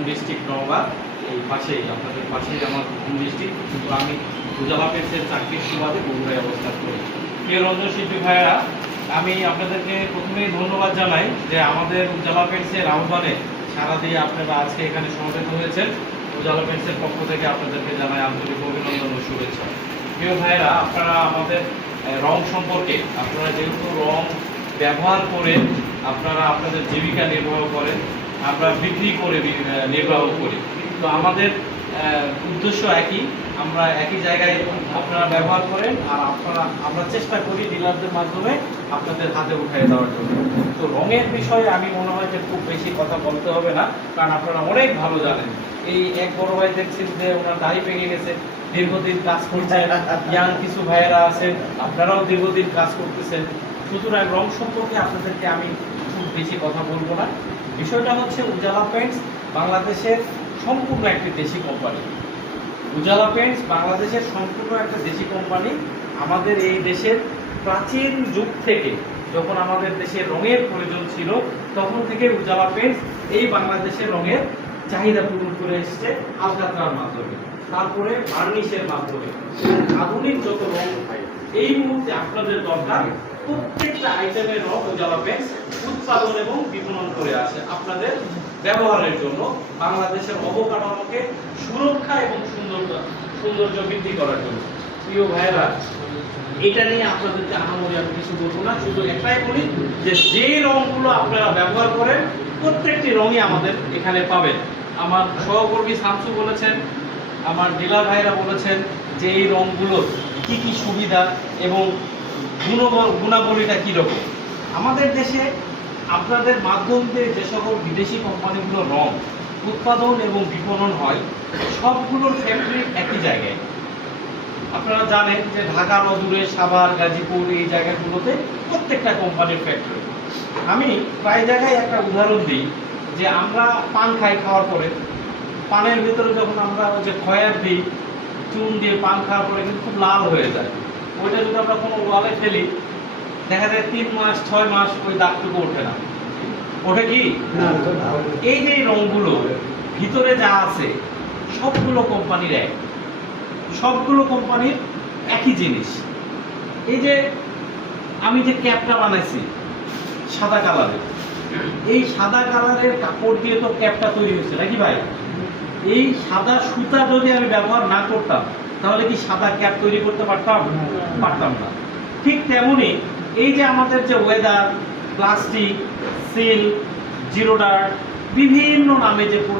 Home district Naogaon, এই পাশেই আপনাদের পাশেই আমার হোম ডিস্ট্রিক্ট, কিন্তু আমি উজালা পেন্টসের চাকরির সুবাদে বগুড়ায় অবস্থান করি। প্রিয় রঞ্জন শিল্পী ভাইয়েরা, আমি আপনাদেরকে প্রথমেই ধন্যবাদ জানাই যে আমাদের উজালা পেন্টসের আহ্বানে সারা দিয়ে আপনারা আজকে এখানে সমবেত হয়েছেন। উজালা পেন্টসের পক্ষ থেকে আপনাদেরকে জানাই আন্তরিক অভিনন্দন ও শুভেচ্ছা। প্রিয় ভাইয়েরা, আপনারা আমাদের রং সম্পর্কে, আপনারা যেহেতু রং ব্যবহার করে আপনারা আপনাদের জীবিকা নির্বাহ করেন, আমরা বিক্রি করে নির্বাহ করি, তো আমাদের উদ্দেশ্য একই, আমরা একই জায়গায় আপনারা ব্যবহার করেন আর আমরা চেষ্টা করি ডিলারদের মাধ্যমে আপনাদের হাতে উঠিয়ে দেওয়ার জন্য। তো রঙের বিষয়ে আমি মনে হয় যে খুব বেশি কথা বলতে হবে না, কারণ আপনারা অনেক ভালো জানেন। এই এক বড় ভাই দেখছেন যে ওনার দাড়ি পেকে গেছে, দীর্ঘদিন কাজ করছে, ইয়াং কিছু ভাইয়েরা আছেন, আপনারাও দীর্ঘদিন কাজ করতেছেন। সুতরাং রং সম্পর্কে আপনাদেরকে আমি খুব বেশি কথা বলবো না। বিষয়টা হচ্ছে উজালা পেন্টস বাংলাদেশের সম্পূর্ণ একটি দেশি কোম্পানি। উজালা পেন্টস বাংলাদেশের সম্পূর্ণ একটা দেশি কোম্পানি। আমাদের এই দেশের প্রাচীন যুগ থেকে, যখন আমাদের দেশে রঙের প্রয়োজন ছিল, তখন থেকে উজালা পেন্টস এই বাংলাদেশের রঙের চাহিদা পূরণ করে এসেছে আলকাতরার মাধ্যমে, তারপরে ভার্নিশের মাধ্যমে। আধুনিক যত রং এই মুহূর্তে আপনাদের দরকার, প্রত্যেকটা আইটেমের রং উজালা পেন্টস উৎপাদন এবং বিপণন করে আসে আপনাদের ব্যবহারের জন্য, বাংলাদেশের অবকাঠামোকে সুরক্ষা এবং সৌন্দর্য বৃদ্ধি করার জন্য। প্রিয় ভাইয়েরা, এটা নিয়ে আপনাদেরকে আহামরি আমি কিছু বলবো না, শুধু একটাই বলি যে রংগুলো আপনারা ব্যবহার করেন প্রত্যেকটি রঙই আমাদের এখানে পাবেন। আমার সহকর্মী শামসু বলেছেন, আমার ডিলার ভাইরা বলেছেন যে এই রংগুলোর কি কি সুবিধা এবং গুণাবলীটা কীরকম। আমাদের দেশে আপনাদের মাধ্যম দিয়ে যে সকল বিদেশি কোম্পানিগুলোর রং উৎপাদন এবং বিপণন হয়, সবগুলোর ফ্যাক্টরি একই জায়গায়। আপনারা জানেন যে ঢাকার অদূরে সাভার, গাজীপুর এই জায়গাগুলোতে প্রত্যেকটা কোম্পানির ফ্যাক্টরি। আমি প্রায় জায়গায় একটা উদাহরণ দিই যে আমরা পান খাই, খাওয়ার পরে পানের ভিতরে যখন আমরা ওই যে খয়ার দিই, চুন দিয়ে পান খাওয়ার পরে কিন্তু খুব লাল হয়ে যায়। ওইটা যদি আমরা কোনো ওয়ালে ফেলি, দেখা যায় 3 মাস 6 মাস ওই দাগটুকু ওঠে না। ওঠে কি? এই যে রংগুলো ভিতরে যা আছে সবগুলো কোম্পানির এক, সবগুলো কোম্পানির একই জিনিস। এই যে আমি যে ক্যাপটা বানাইছি সাদা কালারের, এই সাদা কালারের কাপড় দিয়ে তো ক্যাপটা তৈরি হয়েছে নাকি ভাই? এই সাদা সুতা যদি আমি ব্যবহার না করতাম, তাহলে কি সাদা ক্যাপ তৈরি করতে পারতাম? পারতাম না। ঠিক তেমনি এই যে আমাদের যে weather, plastic, seal, zero dirt, বিভিন্ন নামে যে